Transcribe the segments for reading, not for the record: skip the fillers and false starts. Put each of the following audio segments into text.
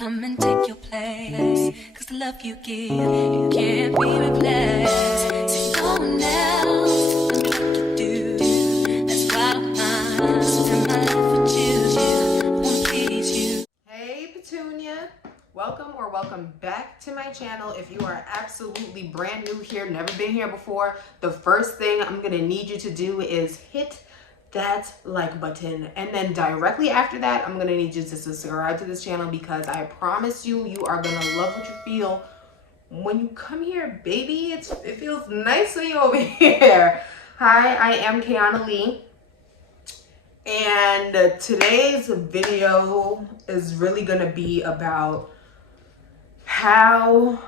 come and take your place. Cause the love you give, it can't be replaced. There's no one else to do like you do. That's why I don't mind spending my life with you. I wanna please you. Hey Petunia, welcome back to my channel. If you are absolutely brand new here, never been here before, the first thing I'm gonna need you to do is hit that like button, and then directly after that I'm gonna need you to subscribe to this channel, because I promise you, you are gonna love what you feel when you come here, baby. It feels nice when you're over here. Hi, I am Kiana Lee, and today's video is really gonna be about how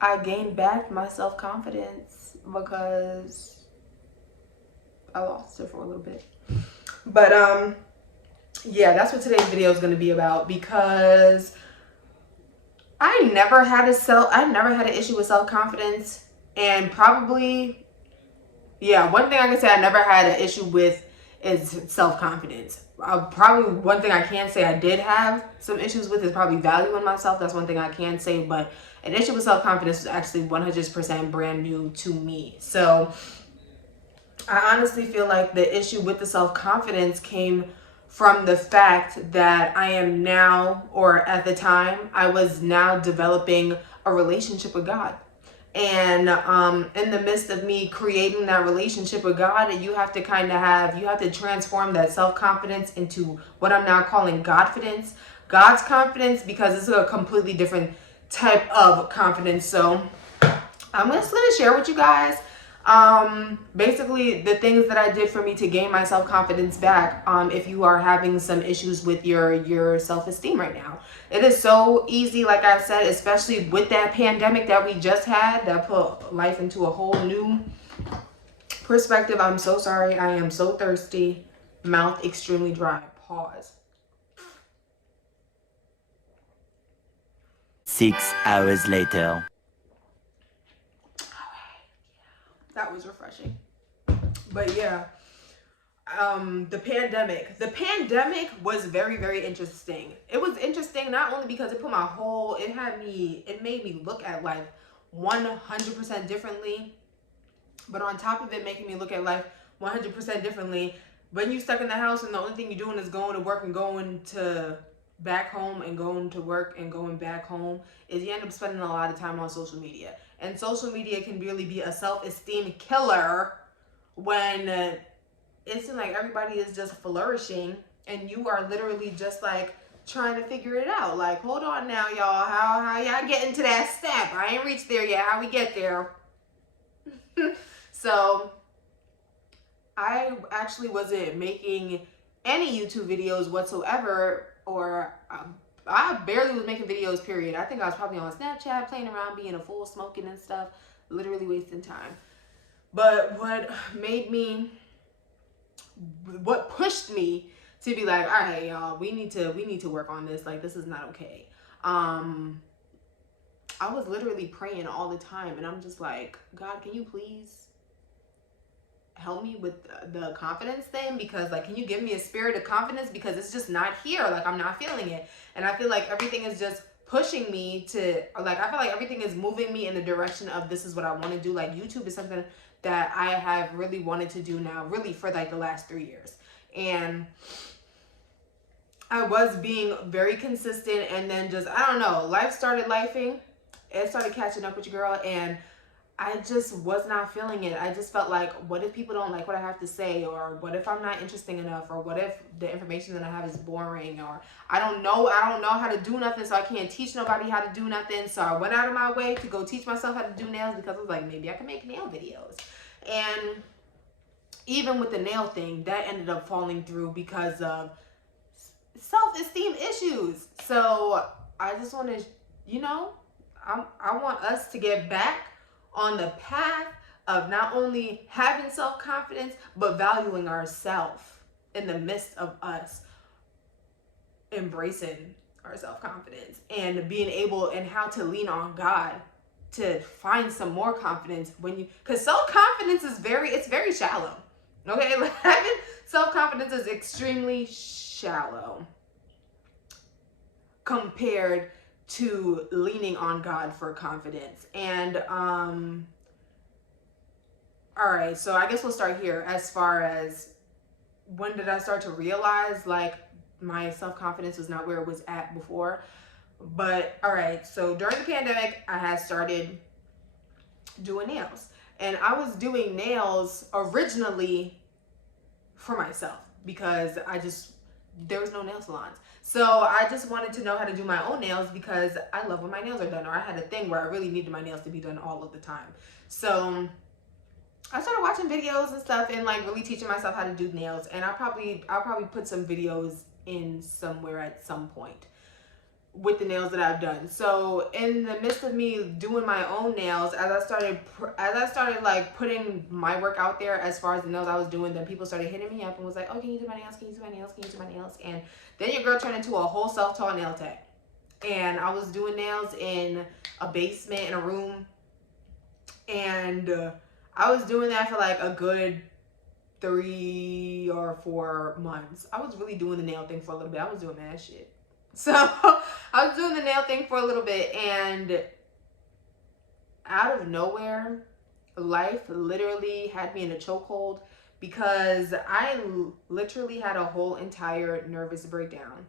I gained back my self-confidence, because I lost it for a little bit. But yeah, that's what today's video is going to be about, because I never had an issue with self-confidence, and probably, yeah, one thing I can say I never had an issue with is self-confidence. Probably one thing I can say I did have some issues with is probably valuing myself. That's one thing I can say, but an issue with self-confidence was actually 100% brand new to me. So I honestly feel like the issue with the self-confidence came from the fact that I am now, or at the time, I was now developing a relationship with God. And in the midst of me creating that relationship with God, you have to transform that self-confidence into what I'm now calling Godfidence. God's confidence, because it's a completely different type of confidence. So I'm just going to share with you guys basically the things that I did for me to gain my self-confidence back. If you are having some issues with your self-esteem right now, it is so easy, like I said, especially with that pandemic that we just had, that put life into a whole new perspective. I'm so sorry, I am so thirsty, mouth extremely dry. Pause. 6 hours later. That was refreshing. But yeah, the pandemic was very, very interesting. It was interesting not only because it made me look at life 100% differently, but on top of it making me look at life 100% differently, when you stuck in the house and the only thing you're doing is going to work and going to back home and going to work and going back home, is you end up spending a lot of time on social media. And social media can really be a self-esteem killer when it seems like everybody is just flourishing and you are literally just like trying to figure it out. Like, hold on now, y'all. How y'all getting to that step? I ain't reached there yet. How we get there? So I actually wasn't making any YouTube videos whatsoever, or I barely was making videos, period. I think I was probably on Snapchat playing around, being a fool, smoking and stuff, literally wasting time. But what pushed me to be like, all right, y'all, we need to work on this. Like, this is not okay. I was literally praying all the time, and I'm just like, God, can you please help me with the confidence thing? Because, like, can you give me a spirit of confidence? Because it's just not here. Like, I'm not feeling it. And I feel like everything is just pushing me to, like, I feel like everything is moving me in the direction of this is what I want to do. Like, YouTube is something that I have really wanted to do now, really for like the last 3 years. And I was being very consistent, and then just, I don't know, life started lifing. It started catching up with your girl, and I just was not feeling it. I just felt like, what if people don't like what I have to say? Or what if I'm not interesting enough? Or what if the information that I have is boring? Or I don't know how to do nothing, so I can't teach nobody how to do nothing. So I went out of my way to go teach myself how to do nails, because I was like, maybe I can make nail videos. And even with the nail thing, that ended up falling through because of self-esteem issues. So I just want to, I want us to get back on the path of not only having self-confidence, but valuing ourselves in the midst of us embracing our self-confidence, and being able, and how to lean on God to find some more confidence because self-confidence is very shallow. Okay, like, self-confidence is extremely shallow. compared to leaning on God for confidence. And all right, so I guess we'll start here. As far as when did I start to realize like my self-confidence was not where it was at before. But all right, so during the pandemic, I had started doing nails. And I was doing nails originally for myself because there was no nail salons. So I just wanted to know how to do my own nails because I love when my nails are done, or I had a thing where I really needed my nails to be done all of the time. So I started watching videos and stuff and like really teaching myself how to do nails. And I'll probably put some videos in somewhere at some point with the nails that I've done. So in the midst of me doing my own nails, as I started like putting my work out there as far as the nails I was doing, then people started hitting me up and was like, oh, can you do my nails? Can you do my nails? Can you do my nails? And then your girl turned into a whole self-taught nail tech. And I was doing nails in a basement in a room. And I was doing that for like a good 3 or 4 months. I was really doing the nail thing for a little bit. I was doing mad shit. So I was doing the nail thing for a little bit, and out of nowhere, life literally had me in a chokehold because I literally had a whole entire nervous breakdown.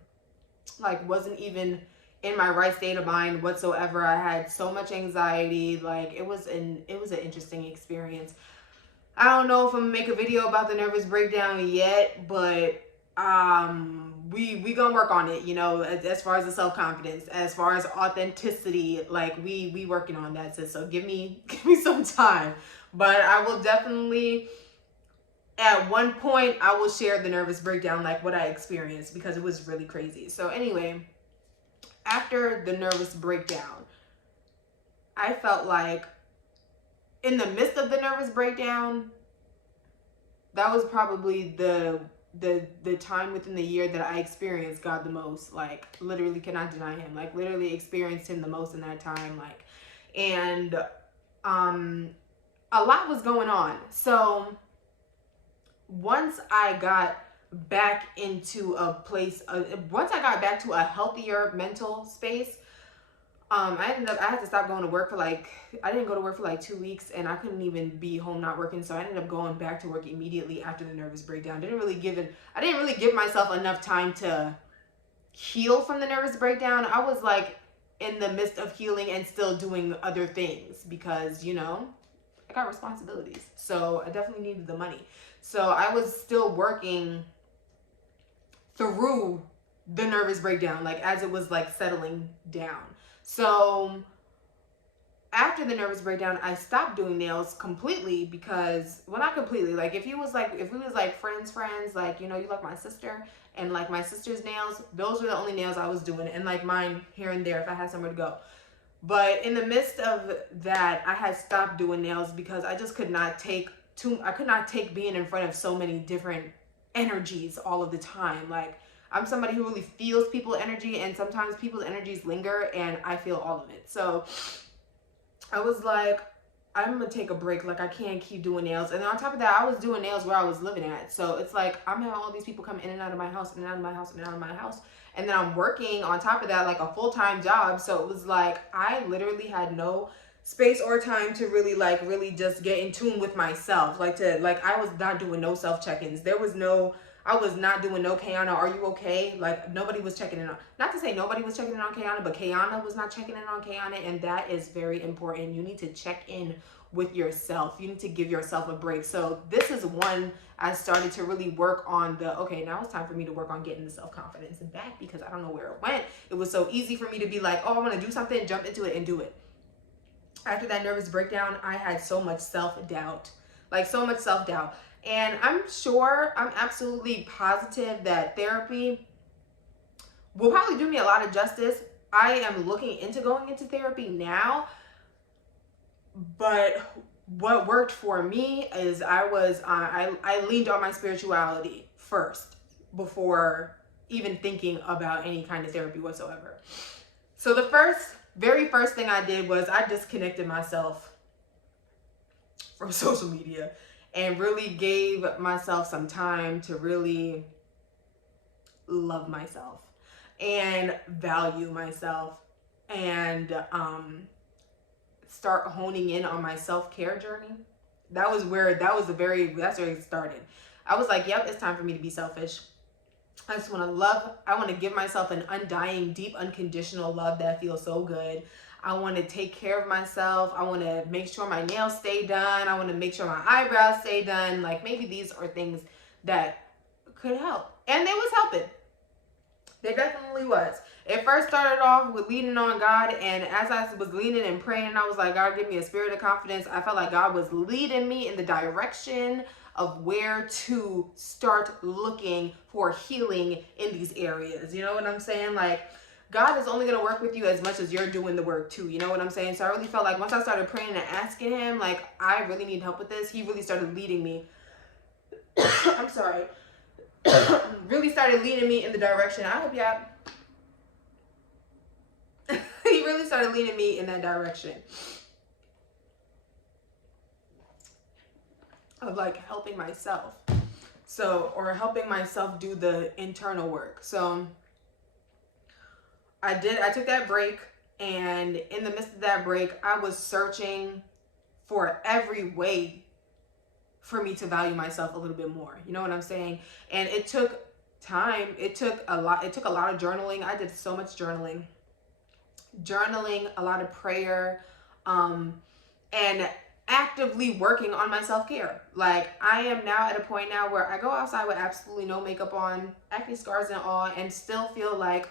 Like, wasn't even in my right state of mind whatsoever. I had so much anxiety. Like, it was an interesting experience. I don't know if I'm gonna make a video about the nervous breakdown yet, but we gonna work on it, you know, as far as the self-confidence, as far as authenticity, like we working on that, sis. So give me some time. But I will definitely, at one point, I will share the nervous breakdown, like what I experienced, because it was really crazy. So anyway, after the nervous breakdown, I felt like in the midst of the nervous breakdown, that was probably the time within the year that I experienced God the most. Like, literally cannot deny him. Like, literally experienced him the most in that time. Like, and a lot was going on. So once I got back into a place, once I got back to a healthier mental space, I had to stop going to work for like, I didn't go to work for like 2 weeks, and I couldn't even be home not working. So I ended up going back to work immediately after the nervous breakdown. I didn't really give myself enough time to heal from the nervous breakdown. I was like in the midst of healing and still doing other things because, you know, I got responsibilities. So I definitely needed the money. So I was still working through the nervous breakdown, like as it was like settling down. So after the nervous breakdown, I stopped doing nails completely because, well, not completely. Like if we was like friends, like, you know, you like my sister and like my sister's nails, those were the only nails I was doing, and like mine here and there if I had somewhere to go. But in the midst of that, I had stopped doing nails because I just could not take being in front of so many different energies all of the time. Like, I'm somebody who really feels people's energy, and sometimes people's energies linger, and I feel all of it. So I was like, I'm gonna take a break. Like, I can't keep doing nails. And then on top of that, I was doing nails where I was living at. So it's like, I'm having all these people come in and out of my house, in and out of my house, in and out of my house. And then I'm working on top of that, like a full-time job. So it was like, I literally had no space or time to really just get in tune with myself. I was not doing no self-check-ins. I was not doing no Kayana, are you okay? Like, nobody was checking in on, not to say nobody was checking in on Kayana, but Kayana was not checking in on Kayana, and that is very important. You need to check in with yourself. You need to give yourself a break. So this is one I started to really work on okay, now it's time for me to work on getting the self-confidence back, because I don't know where it went. It was so easy for me to be like, oh, I want to do something, jump into it and do it. After that nervous breakdown, I had so much self-doubt, And I'm absolutely positive that therapy will probably do me a lot of justice. I am looking into going into therapy now, but what worked for me is I leaned on my spirituality first before even thinking about any kind of therapy whatsoever. So the very first thing I did was I disconnected myself from social media and really gave myself some time to really love myself. and value myself and start honing in on my self-care journey. That's where it started. I was like, yep, it's time for me to be selfish. I just want to love. I want to give myself an undying, deep, unconditional love that feels so good. I want to take care of myself. I want to make sure my nails stay done. I want to make sure my eyebrows stay done. Like, maybe these are things that could help. And they was helping. There definitely was. It first started off with leaning on God, and as I was leaning and praying, I was like, God, give me a spirit of confidence. I felt like God was leading me in the direction of where to start looking for healing in these areas. You know what I'm saying? Like, God is only going to work with you as much as you're doing the work too. You know what I'm saying? So I really felt like once I started praying and asking him, like, I really need help with this, he really started leading me. I'm sorry. Really started leading me in the direction. I hope y'all. He really started leading me in that direction of like helping myself. Or helping myself do the internal work. So I took that break, and in the midst of that break, I was searching for every way for me to value myself a little bit more. You know what I'm saying? And it took time. It took a lot of journaling. I did so much journaling, a lot of prayer, and actively working on my self-care. Like, I am now at a point now where I go outside with absolutely no makeup on, acne scars and all, and still feel like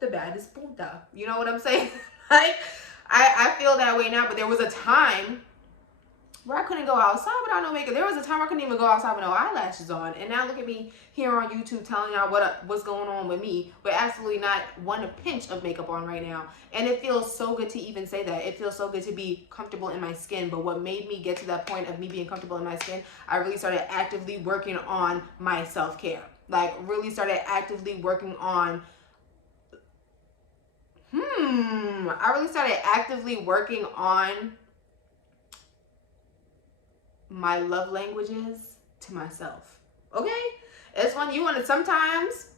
the baddest puta. You know what I'm saying? Like, I feel that way now, but there was a time where I couldn't go outside without no makeup. There was a time I couldn't even go outside with no eyelashes on. And now look at me here on YouTube telling y'all what's going on with me, but absolutely not one pinch of makeup on right now. And it feels so good to even say that. It feels so good to be comfortable in my skin. But what made me get to that point of me being comfortable in my skin, I really started actively working on my self-care. Like, really started actively working on my love languages to myself. Okay? It's when you want to sometimes,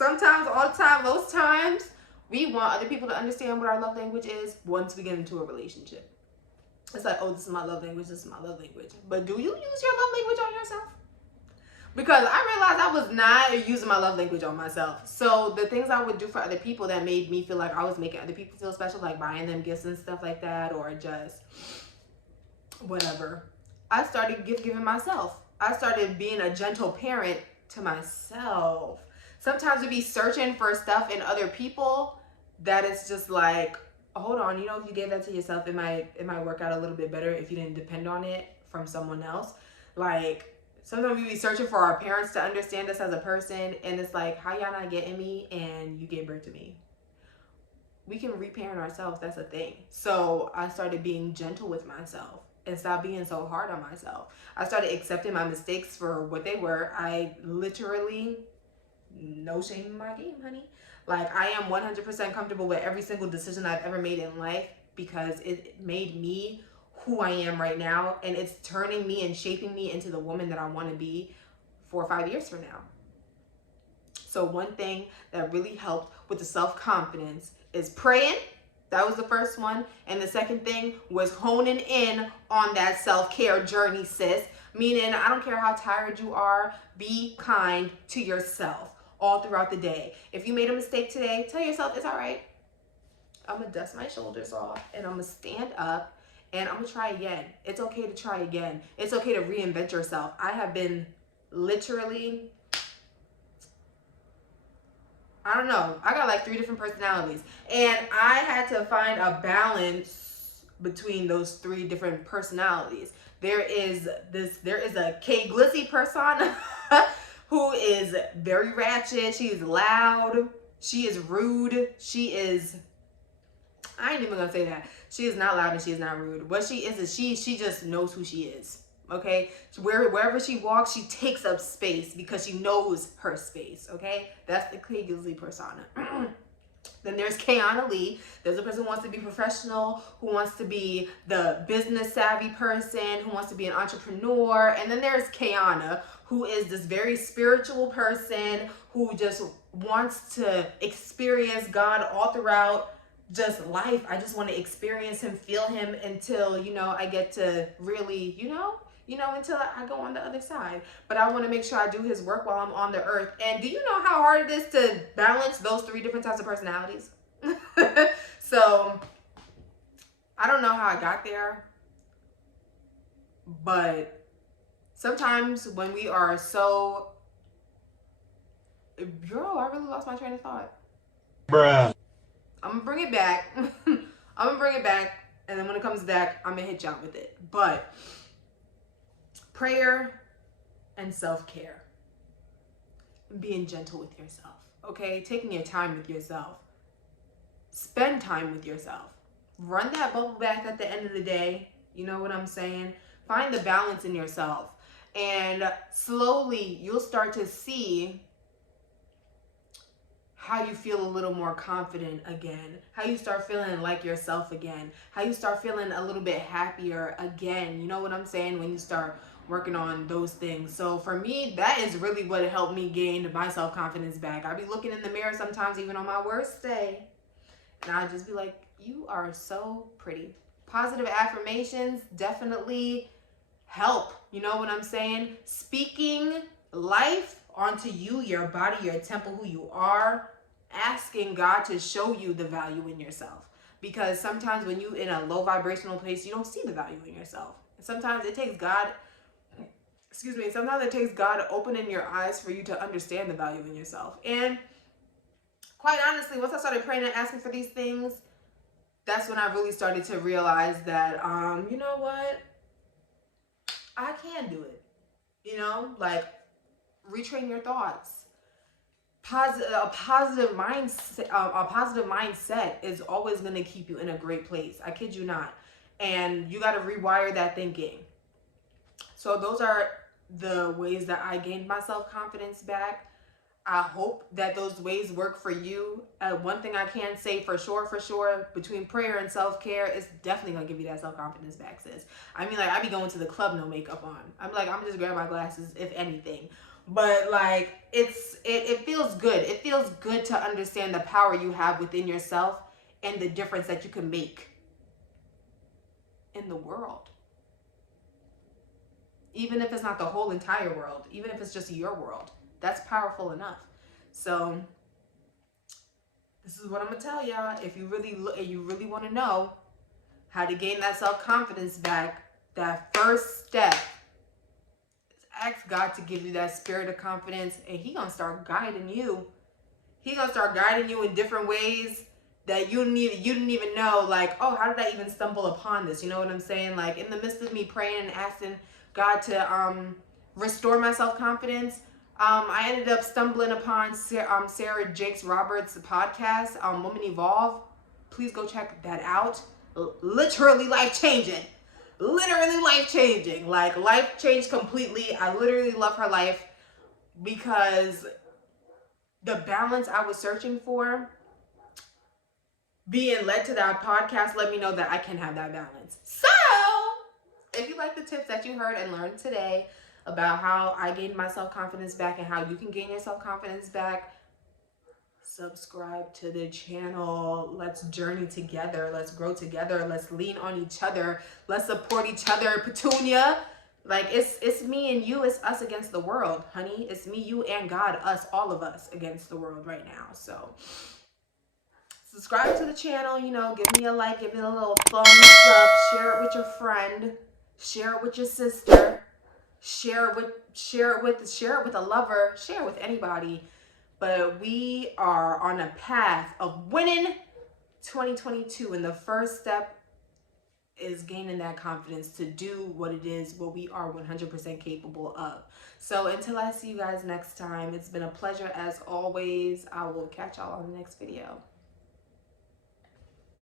all the time, most times, we want other people to understand what our love language is once we get into a relationship. It's like, oh, this is my love language, this is my love language. But do you use your love language on yourself? Because I realized I was not using my love language on myself. So the things I would do for other people that made me feel like I was making other people feel special, like buying them gifts and stuff like that, or just whatever, I started giving myself. I started being a gentle parent to myself. Sometimes we be searching for stuff in other people that it's just like, hold on, you know, if you gave that to yourself, it might work out a little bit better if you didn't depend on it from someone else. Like, sometimes we be searching for our parents to understand us as a person, and it's like, how y'all not getting me and you gave birth to me? We can reparent ourselves, that's a thing. So I started being gentle with myself and stop being so hard on myself. I started accepting my mistakes for what they were. I literally, no shame in my game, honey. Like, I am 100% comfortable with every single decision I've ever made in life because it made me who I am right now, and it's turning me and shaping me into the woman that I want to be 4 or 5 years from now. So one thing that really helped with the self-confidence is praying. That was the first one. And the second thing was honing in on that self-care journey, sis. Meaning, I don't care how tired you are, be kind to yourself all throughout the day. If you made a mistake today, tell yourself it's all right. I'm going to dust my shoulders off and I'm going to stand up and I'm going to try again. It's okay to try again. It's okay to reinvent yourself. I have been literally, I don't know, I got like 3 different personalities, and I had to find a balance between those 3 different personalities. There is a Kay Glissy persona who is very ratchet. She is loud. She is rude. I ain't even gonna say that. She is not loud and she is not rude. What she is she just knows who she is. Okay, wherever she walks, she takes up space because she knows her space. Okay, that's the Kay Glissy persona. Then there's Kiana Lee. There's a person who wants to be professional, who wants to be the business savvy person, who wants to be an entrepreneur. And then there's Kiana, who is this very spiritual person who just wants to experience God all throughout just life. I just want to experience him, feel him until, you know, I get to really, you know, until I go on the other side. But I want to make sure I do his work while I'm on the earth. And do you know how hard it is to balance those 3 different types of personalities? So I don't know how I got there, but sometimes when we are so, girl, I really lost my train of thought. Bruh. I'm gonna bring it back. And then when it comes back, I'm gonna hit y'all with it. But prayer and self-care, being gentle with yourself, okay? Taking your time with yourself. Spend time with yourself. Run that bubble bath at the end of the day. You know what I'm saying? Find the balance in yourself. And slowly you'll start to see how you feel a little more confident again, how you start feeling like yourself again, how you start feeling a little bit happier again. You know what I'm saying? When you start working on those things. So for me, that is really what helped me gain my self-confidence back. I be looking in the mirror sometimes, even on my worst day, and I just be like, you are so pretty. Positive affirmations definitely help. You know what I'm saying? Speaking life onto you, your body, your temple, who you are, asking God to show you the value in yourself. Because sometimes when you're in a low vibrational place, you don't see the value in yourself. Sometimes it takes God, sometimes it takes God opening your eyes for you to understand the value in yourself. And quite honestly, once I started praying and asking for these things, that's when I really started to realize that, you know what? I can do it. You know, like, retrain your thoughts. A positive mindset is always going to keep you in a great place. I kid you not. And you got to rewire that thinking. So those are the ways that I gained my self-confidence back. I hope that those ways work for you. One thing I can say for sure, between prayer and self-care, is definitely going to give you that self-confidence back, sis. I mean, like, I be going to the club no makeup on. I'm like, I'm just grab my glasses, if anything. But like, it feels good. It feels good to understand the power you have within yourself and the difference that you can make in the world. Even if it's not the whole entire world, even if it's just your world, that's powerful enough. So this is what I'm gonna tell y'all. If you really want to know how to gain that self-confidence back, that first step, ask God to give you that spirit of confidence, and he gonna start guiding you. He gonna start guiding you in different ways that you didn't even know, like, oh, how did I even stumble upon this? You know what I'm saying? Like, in the midst of me praying and asking God to restore my self-confidence, I ended up stumbling upon Sarah Jakes Roberts' podcast, Woman Evolve. Please go check that out. Literally life-changing. Like, life changed completely. I literally love her life because the balance I was searching for, being led to that podcast, let me know that I can have that balance. So if you like the tips that you heard and learned today about how I gained my self-confidence back and how you can gain your self-confidence back, subscribe to the channel. Let's journey together. Let's grow together. Let's lean on each other. Let's support each other. Petunia, like, it's me and you. It's us against the world, honey. It's me, you, and God. Us, all of us against the world right now. So subscribe to the channel. You know, give me a like, give me a little thumbs up. Share it with your friend. Share it with your sister. Share it with a lover. Share it with anybody. But we are on a path of winning 2022. And the first step is gaining that confidence to do what we are 100% capable of. So until I see you guys next time, it's been a pleasure as always. I will catch y'all on the next video.